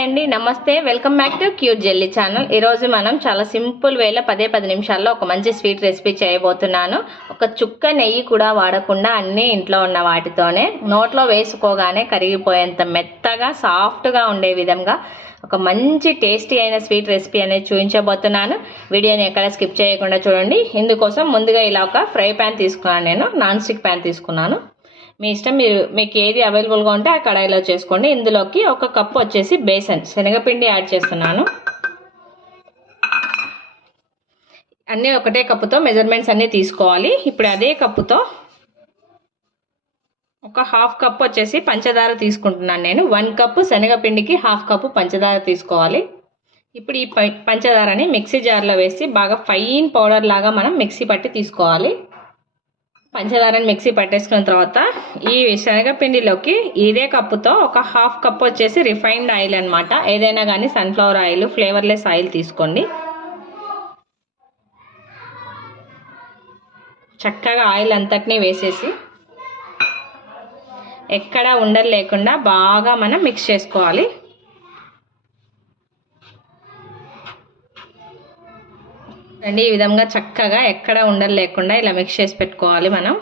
Hi అండి నమస్తే. Welcome back to cute jelly channel. ఈరోజు మనం చాలా సింపుల్ వేలో పదే పది నిమిషాల్లో ఒక మంచి స్వీట్ రెసిపీ చేయబోతున్నాను. ఒక చుక్క నెయ్యి కూడా వాడకుండా అన్నీ ఇంట్లో ఉన్న వాటితోనే నోట్లో వేసుకోగానే కరిగిపోయేంత మెత్తగా సాఫ్ట్గా ఉండే విధంగా ఒక మంచి టేస్టీ అయిన స్వీట్ రెసిపీ అనేది చూపించబోతున్నాను. వీడియోని ఎక్కడ స్కిప్ చేయకుండా చూడండి. ఇందుకోసం ముందుగా ఇలా ఒక ఫ్రై ప్యాన్ తీసుకున్నాను నేను నాన్ స్టిక్ ప్యాన్ తీసుకున్నాను. మీ ఇష్టం మీరు మీకు ఏది అవైలబుల్గా ఉంటే ఆ కడాయిలో చేసుకోండి. ఇందులోకి ఒక కప్పు వచ్చేసి బేసన్. శనగపిండి యాడ్ చేస్తున్నాను. అన్నీ ఒకటే కప్పుతో మెజర్మెంట్స్ అన్నీ తీసుకోవాలి. ఇప్పుడు అదే కప్పుతో ఒక హాఫ్ కప్ వచ్చేసి పంచదార తీసుకుంటున్నాను నేను. వన్ కప్పు శనగపిండికి హాఫ్ కప్పు పంచదార తీసుకోవాలి. ఇప్పుడు ఈ పంచదారని మిక్సీ జార్లో వేసి బాగా ఫైన్ పౌడర్ లాగా మనం మిక్సీ పట్టి తీసుకోవాలి. పంచదారని మిక్సీ పట్టేసుకున్న తర్వాత ఈ శనగపిండిలోకి ఇదే కప్పుతో ఒక హాఫ్ కప్ వచ్చేసి రిఫైన్డ్ ఆయిల్ అనమాట ఏదైనా కానీ సన్ఫ్లవర్ ఆయిల్ ఫ్లేవర్లెస్ ఆయిల్ తీసుకోండి. చక్కగా ఆయిల్ అంతటినీ వేసేసి ఎక్కడ ఉండలు లేకుండా బాగా మనం మిక్స్ చేసుకోవాలి. అండి ఈ విధంగా చక్కగా ఎక్కడ ఉండలు లేకుండా ఇలా మిక్స్ చేసి పెట్టుకోవాలి మనం.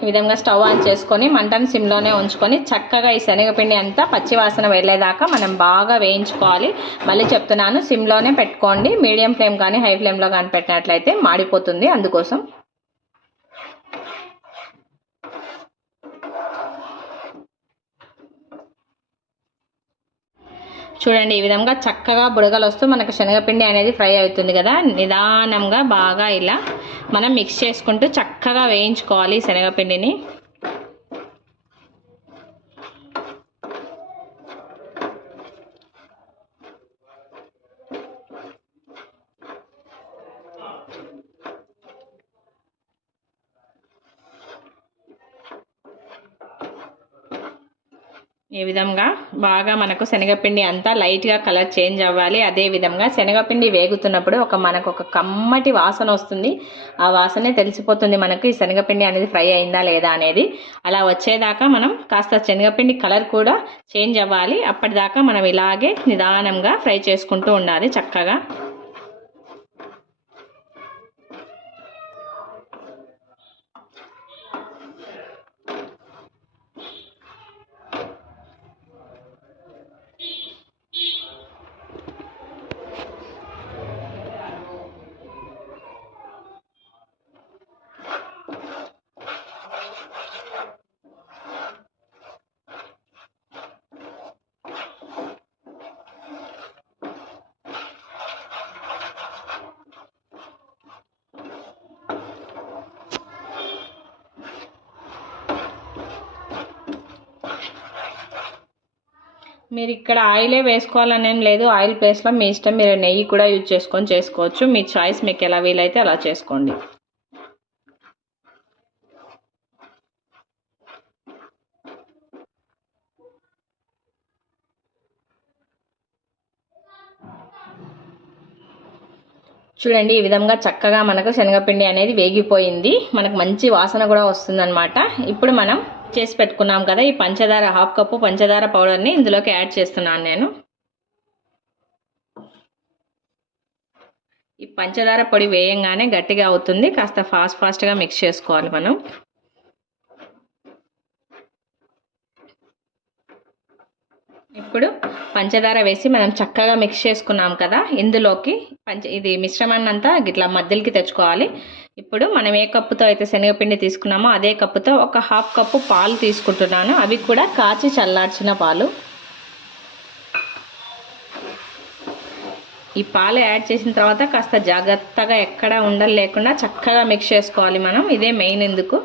ఈ విధంగా స్టవ్ ఆన్ చేసుకొని మంటను సిమ్లోనే ఉంచుకొని చక్కగా ఈ శనగపిండి అంతా పచ్చివాసన వెళ్ళేదాకా మనం బాగా వేయించుకోవాలి. మళ్ళీ చెప్తున్నాను సిమ్లోనే పెట్టుకోండి. మీడియం ఫ్లేమ్ కానీ హై ఫ్లేమ్లో కానీ పెట్టినట్లయితే మాడిపోతుంది అందుకోసం. చూడండి ఈ విధంగా చక్కగా బుడగలు వస్తూ మనకు శనగపిండి అనేది ఫ్రై అవుతుంది కదా. నిదానంగా బాగా ఇలా మనం మిక్స్ చేసుకుంటూ చక్కగా వేయించుకోవాలి శనగపిండిని. ఈ విధంగా? బాగా మనకు శనగపిండి అంతా లైట్గా కలర్ చేంజ్ అవ్వాలి. అదే విధంగా శనగపిండి వేగుతున్నప్పుడు ఒక మనకు ఒక కమ్మటి వాసన వస్తుంది. ఆ వాసనే తెలిసిపోతుంది మనకు ఈ శనగపిండి అనేది ఫ్రై అయిందా లేదా అనేది. అలా వచ్చేదాకా మనం కాస్త శనగపిండి కలర్ కూడా చేంజ్ అవ్వాలి. అప్పటిదాకా మనం ఇలాగే నిదానంగా ఫ్రై చేసుకుంటూ ఉండాలి చక్కగా. మీరు ఇక్కడ ఆయిలే వేసుకోవాలనేం లేదు. ఆయిల్ ప్లేస్లో మీ ఇష్టం మీరు నెయ్యి కూడా యూజ్ చేసుకొని చేసుకోవచ్చు. మీ చాయిస్ మీకు ఎలా వీలైతే అలా చేసుకోండి. చూడండి ఈ విధంగా చక్కగా మనకు శనగపిండి అనేది వేగిపోయింది. మనకు మంచి వాసన కూడా వస్తుందన్నమాట. ఇప్పుడు మనం చేసి పెట్టుకున్నాం కదా ఈ పంచదార హాఫ్ కప్పు పంచదార పౌడర్ని ఇందులోకి యాడ్ చేస్తున్నాను నేను. ఈ పంచదార పొడి వేయంగానే గట్టిగా అవుతుంది కాస్త ఫాస్ట్ ఫాస్ట్గా మిక్స్ చేసుకోవాలి మనం. ఇప్పుడు పంచదార వేసి మనం చక్కగా మిక్స్ చేసుకున్నాం కదా ఇందులోకి పంచ ఇది మిశ్రమాన్ని అంతా ఇట్లా మధ్యలోకి తెచ్చుకోవాలి. ఇప్పుడు మనం ఏ కప్పుతో అయితే శనగపిండి తీసుకున్నామో అదే కప్పుతో ఒక హాఫ్ కప్పు పాలు తీసుకుంటున్నాను. అవి కూడా కాచి చల్లార్చిన పాలు. ఈ పాలు యాడ్ చేసిన తర్వాత కాస్త జాగ్రత్తగా ఎక్కడ ఉండలు లేకుండా చక్కగా మిక్స్ చేసుకోవాలి మనం. ఇదే మెయిన్ ఎందుకు?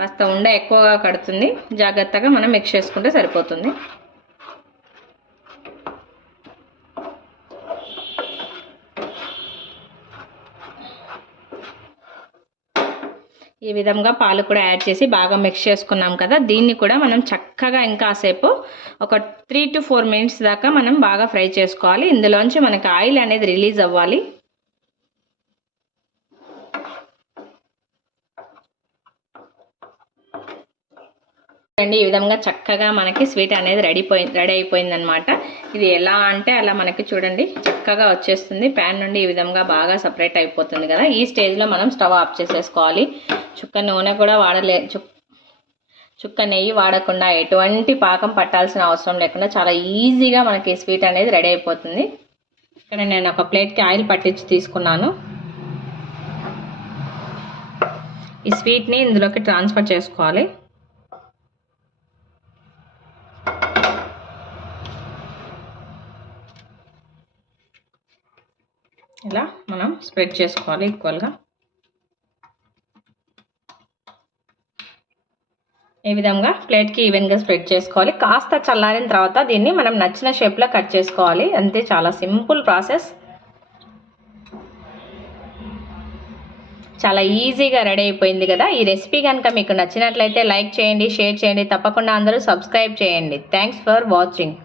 కాస్త ఉండ ఎక్కువగా కడుతుంది. జాగ్రత్తగా మనం మిక్స్ చేసుకుంటే సరిపోతుంది. ఈ విధంగా పాలు కూడా యాడ్ చేసి బాగా మిక్స్ చేసుకున్నాం కదా. దీన్ని కూడా మనం చక్కగా ఇంకాసేపు ఒక త్రీ టు ఫోర్ మినిట్స్ దాకా మనం బాగా ఫ్రై చేసుకోవాలి. ఇందులోంచి మనకి ఆయిల్ అనేది రిలీజ్ అవ్వాలి. చూడండి ఈ విధంగా చక్కగా మనకి స్వీట్ అనేది రెడీ రెడీ అయిపోయింది అనమాట ఇది ఎలా అంటే అలా మనకి చూడండి చక్కగా వచ్చేస్తుంది. ప్యాన్ నుండి ఈ విధంగా బాగా సపరేట్ అయిపోతుంది కదా. ఈ స్టేజ్లో మనం స్టవ్ ఆఫ్ చేసేసుకోవాలి. చుక్క నూనె కూడా వాడలే చుక్క నెయ్యి వాడకుండా ఎటువంటి పాకం పట్టాల్సిన అవసరం లేకుండా చాలా ఈజీగా మనకి స్వీట్ అనేది రెడీ అయిపోతుంది. ఇక్కడ నేను ఒక ప్లేట్కి ఆయిల్ పట్టించి తీసుకున్నాను. ఈ స్వీట్ని ఇందులోకి ట్రాన్స్ఫర్ చేసుకోవాలి. ఇలా మనం స్ప్రెడ్ చేసుకోవాలి ఈక్వల్గా ఈ విధంగా ప్లేట్కి ఈవెన్గా స్ప్రెడ్ చేసుకోవాలి. కాస్త చల్లారిన తర్వాత దీన్ని మనం నచ్చిన షేప్లో కట్ చేసుకోవాలి. అంతే చాలా సింపుల్ ప్రాసెస్ చాలా ఈజీగా రెడీ అయిపోయింది కదా. ఈ రెసిపీ కనుక మీకు నచ్చినట్లయితే లైక్ చేయండి షేర్ చేయండి. తప్పకుండా అందరూ సబ్స్క్రైబ్ చేయండి. Thanks for watching